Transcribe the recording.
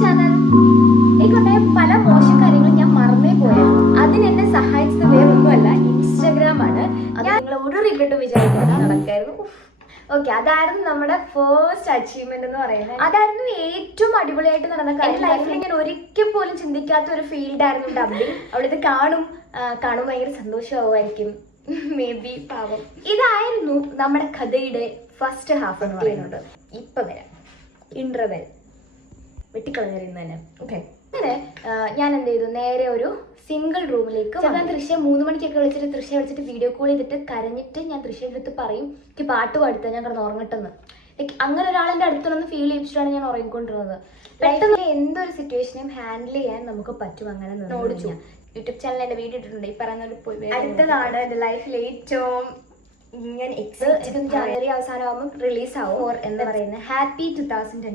Channel. എനിക്കുണ്ടായ പല മോശം കാര്യങ്ങളും ഞാൻ മറന്നേ പോയായിരുന്നു. അതിനെന്നെ സഹായിച്ചത് വേറൊന്നുമല്ല, ഇൻസ്റ്റഗ്രാമാണ്. ഞാൻ നിങ്ങൾ ഒരു റിഗ്രറ്റും വിചാരിക്കാതെ നടക്കായിരുന്നു. ഓക്കെ, അതായിരുന്നു നമ്മുടെ ഫസ്റ്റ് അച്ചീവ്മെന്റ് എന്ന് പറയുന്നത്. അതായിരുന്നു ഏറ്റവും അടിപൊളിയായിട്ട് നടന്ന കാര്യം. ലൈഫിൽ ഞാൻ ഒരിക്കൽ പോലും ചിന്തിക്കാത്ത ഒരു ഫീൽഡായിരുന്നു ഡബ്ബിങ്. അവളിത് കാണും ഭയങ്കര സന്തോഷമാവുമായിരിക്കും, മേ ബി, പാവം. ഇതായിരുന്നു നമ്മുടെ കഥയുടെ ഫസ്റ്റ് ഹാഫ് എന്ന് പറയുന്നത്. ഇപ്പൊ വരാം ഇന്റർവെൽ വെട്ടിക്കളഞ്ഞിരുന്നു തന്നെ. ഓക്കെ, അങ്ങനെ ഞാൻ എന്ത് ചെയ്തു, നേരെ ഒരു സിംഗിൾ റൂമിലേക്ക് ഞാൻ തൃശ്യ 3 മണിക്കൊക്കെ വിളിച്ചിട്ട് വീഡിയോ കോൾ ചെയ്തിട്ട് കരഞ്ഞിട്ട് ഞാൻ തൃശ്യയുടെ അടുത്ത് പറയും എനിക്ക് പാട്ട് പാടുത്താൽ ഞാൻ കിടന്ന് ഉറങ്ങട്ടെന്ന്. ലൈക്ക് അങ്ങനെ ഒരാളിൻ്റെ അടുത്തുനിന്ന് ഫീൽ ചെയ്യിച്ചിട്ടാണ് ഞാൻ ഉറങ്ങിക്കൊണ്ടിരുന്നത്. പെട്ടെന്ന് എന്തൊരു സിറ്റുവേഷനെയും ഹാൻഡിൽ ചെയ്യാൻ നമുക്ക് പറ്റും. അങ്ങനെ ഓടിച്ചു. യൂട്യൂബ് ചാനൽ എൻ്റെ വീഡിയോ ഇട്ടിട്ടുണ്ട്. ഈ പറയുന്ന അടുത്തതാണ് എൻ്റെ ലൈഫിൽ ഏറ്റവും ജനുവരി അവസാനമാകുമ്പോൾ റിലീസ് ആവും എന്ന് പറയുന്നത് ഹാപ്പി 2020.